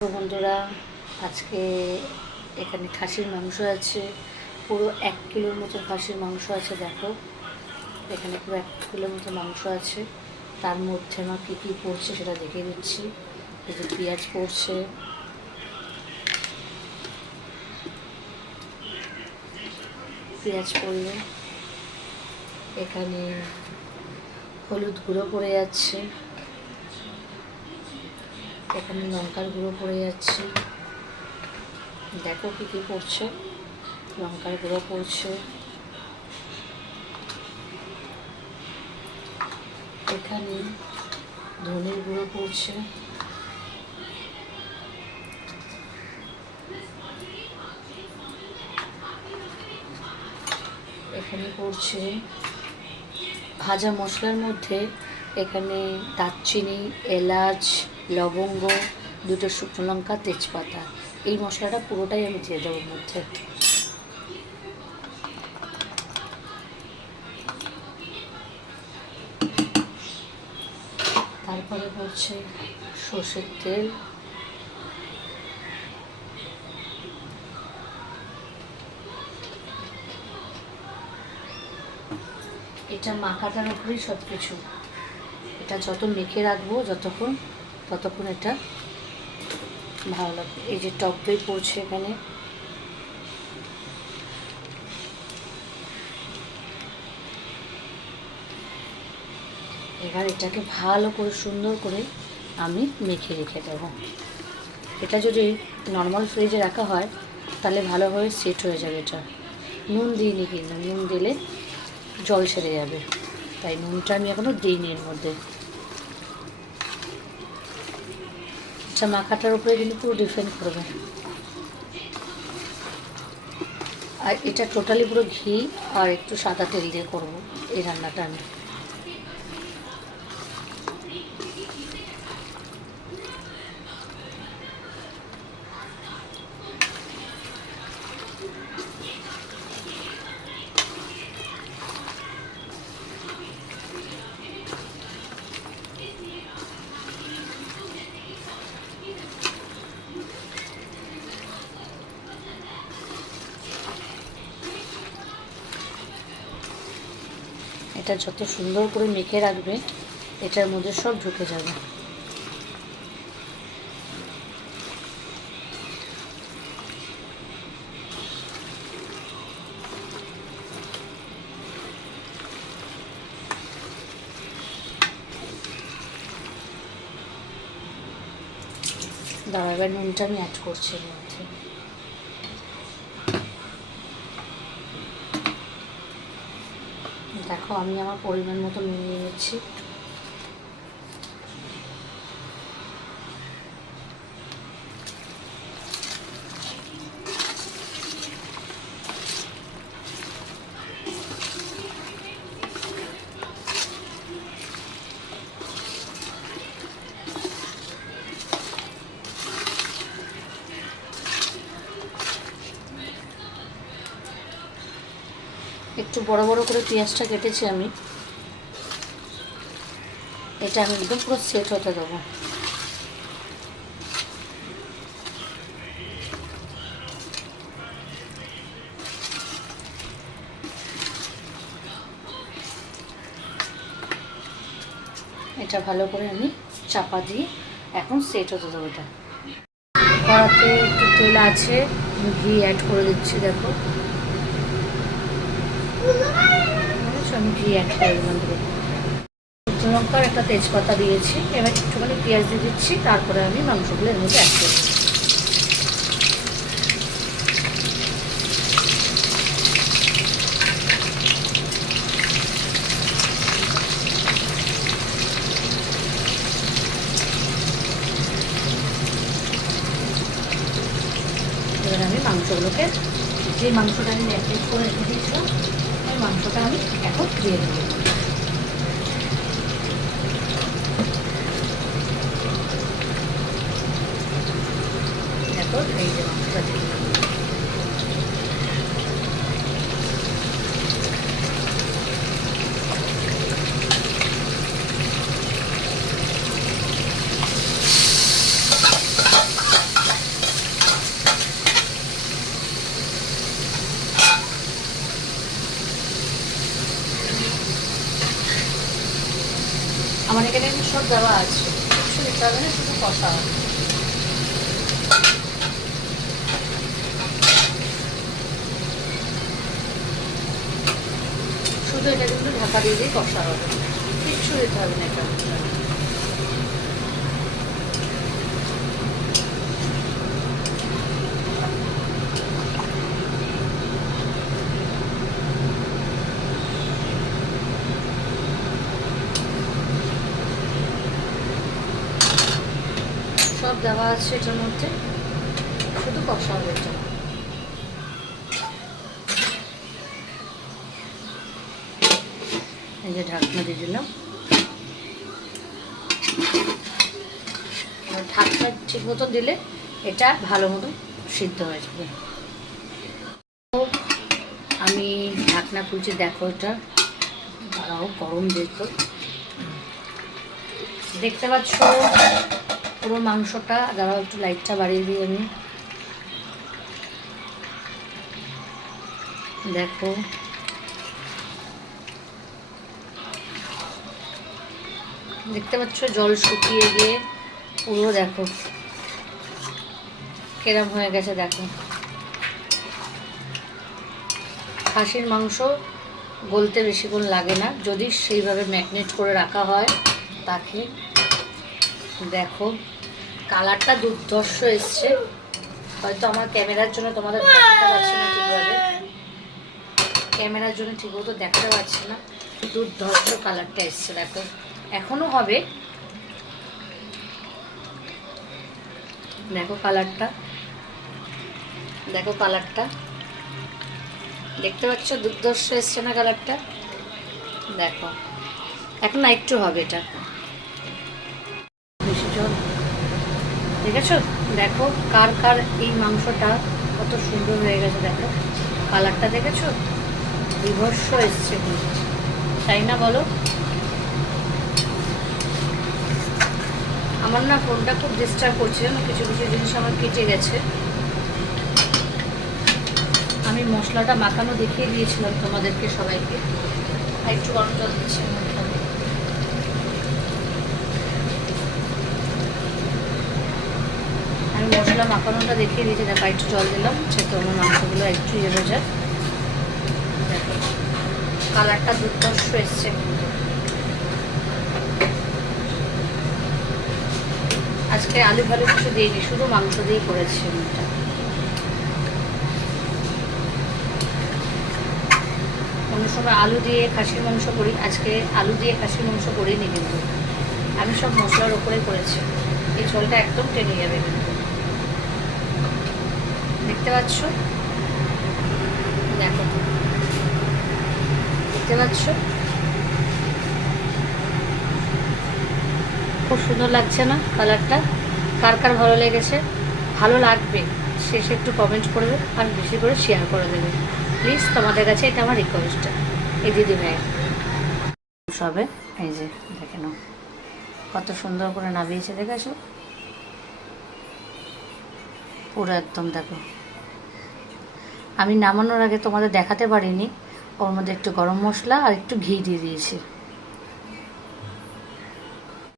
বন্ধুরা, আজকে এখানে খাসির মাংস আছে। পুরো এক কিলোর মতো খাসির মাংস আছে, দেখো। এখানে পুরো এক কিলোর মতো মাংস আছে। তার মধ্যে আমার কী কী পড়ছে সেটা দেখিয়ে দিচ্ছি। এই যে পেঁয়াজ পড়ছে। পেঁয়াজ পড়ল। এখানে হলুদ গুঁড়ো পড়ে যাচ্ছে। এখানে লঙ্কার গুঁড়ো পড়ে যাচ্ছে। দেখো কী কী পড়ছে। লঙ্কার গুঁড়ো পড়ছে। এখানে ধনের গুঁড়ো পড়ছে। এখানে পড়ছে ভাজা মশলার মধ্যে এখানে দারচিনি, এলাচ লবঙ্গ, দুটো শুকনো লঙ্কা, তেজপাতা। এই মশলাটা পুরোটাই আমি দিয়ে দেবো মধ্যে। তারপরে হচ্ছে সর্ষের তেল। এটা মাখাটার উপরেই সব কিছু এটা যত মেখে রাখব, যতক্ষণ ততক্ষণ এটা ভালো লাগবে। এই যে টক দই পড়ছে এখানে। এবার এটাকে ভালো করে, সুন্দর করে আমি মেখে রেখে দেব। এটা যদি নর্মাল ফ্রিজে রাখা হয়, তাহলে ভালোভাবে সেট হয়ে যাবে এটা। নুন দিইনি কিন্তু, নুন দিলে জল ছেড়ে যাবে। তাই নুনটা আমি এখনও দিইনি এর মধ্যে। আচ্ছা মাখাটার উপরে কিন্তু পুরো ডিপেন্ড করবে। আর এটা টোটালি পুরো ঘি আর একটু সাদা তেল দিয়ে করব এই রান্নাটা আমি। এটা যত সুন্দর করে মেখে রাখবে, এটার মধ্যে সব ঢুকে যাবে। দাঁড়া নুনটা আমি অ্যাড করছি এর মধ্যে। দেখো আমি আমার পরিমাণ মতো নিয়ে নিচ্ছি। একটু বড় বড় করে পেঁয়াজটা কেটেছি আমি। এটা আমি একদম পুরো সেট হতে দেবো। এটা ভালো করে আমি চাপা দিয়ে এখন সেট হতে দেবো এটা। কড়াতে একটু তেল আছে, ঘি অ্যাড করে দিচ্ছি, দেখো বুঝেছ? আমি ঘি লঙ্কার একটা তেজপাতা দিয়েছি। এবার একটুখানি পেঁয়াজ দিয়ে দিচ্ছি। তারপরে আমি মাংসগুলো এর মধ্যে অ্যাড করব আমি মাংসগুলোকে যে মাংসটা আমি ম্যারিনেট করে রেখে দিয়েছিলাম ওই মাংসটা আমি এখন দিয়ে দেবো দেখো এই যে মাংসটা দিয়ে দিলাম। এখানে সব দেওয়া আছে। কিছু দিতে হবে না, শুধু কষা হবে শুধু এটা কিন্তু ঢাকা দিয়ে দিয়ে কষা হবে। কিচ্ছু দিতে হবে না এটা সব দেওয়া আছে এটার মধ্যে। শুধু কষা হবে এটা। এই যে ঢাকনা দিয়ে দিলাম। ঢাকনা ঠিক মতো দিলে এটা ভালো মতো সিদ্ধ হয়ে যাবে। আমি ঢাকনা খুলছি, দেখো এটা। গরম দেখো দেখতে পাচ্ছ? পুরো মাংসটা দাঁড়াও একটু লাইটটা বাড়িয়ে দিই আমি দেখো। দেখতে পাচ্ছ জল শুকিয়ে গিয়ে পুরো দেখো। কেরম হয়ে গেছে দেখো। খাসির মাংস গলতে বেশিক্ষণ লাগে না। যদি সেইভাবে ম্যাগনেট করে রাখা হয়, তাকে দেখো কালারটা দুর্ধর্ষ এসছে। হয়তো আমার ক্যামেরার জন্য তোমাদের দেখাতে পারছি না ঠিকভাবে। ক্যামেরার জন্য ঠিকমতো দেখাতে পারছি না। দুর্ধর্ষ কালারটা এসছে দেখো। এখনও হবে। দেখো কালারটা। দেখো কালারটা। দেখতে পাচ্ছ? দুর্ধর্ষ এসছে না কালারটা? দেখো। এখন একটু হবে এটা। জল। দেখেছ? দেখো কার কার এই মাংসটা কত সুন্দর হয়ে গেছে, দেখো। কালারটা দেখেছ? বিভর্ষ এসছে। তাই না বলো? আমার না ফোনটা খুব ডিস্টার্ব করছে কিছু কিছু জিনিস আমার কেটে গেছে। আমি মশলাটা মাখানো দেখিয়ে দিয়েছিলাম তোমাদেরকে সবাইকে। একটু গরম দিচ্ছি এর মধ্যে আমি। মশলা মাখানোটা দেখিয়ে দিয়েছি, দেখো, একটু জল দিলাম সেটা আমার মাংসগুলো একটু ইয়ে হয়ে যায় কালারটা দুর্ধর্ষ এসছে। আজকে আলু ভালো কিছু দিইনি, শুধু মাংস দিয়েই করেছি এটা। সময় আলু দিয়ে খাসির মাংস করি, আজকে আলু দিয়ে খাসির মাংস করিনি কিন্তু। আমি সব মশলার ওপরে করেছি। এই ঝোলটা একদম টেনে যাবে কিন্তু। দেখতে পাচ্ছ? দেখো। দেখতে পাচ্ছ? খুব সুন্দর লাগছে না কালারটা? কার কার ভালো লেগেছে? ভালো লাগবে। শেষে একটু কমেন্ট করবে আর বেশি করে শেয়ার করে দেবে। প্লিজ তোমাদের কাছে এটা আমার রিকোয়েস্ট এই দিদি ভাই। সবে, এই যে, দেখে নাও। কত সুন্দর করে নামিয়েছে দেখেছ? পুরো একদম দেখো। আমি নামানোর আগে তোমাদের দেখাতে পারিনি। ওর মধ্যে একটু গরম মশলা আর একটু ঘি দিয়ে দিয়েছি।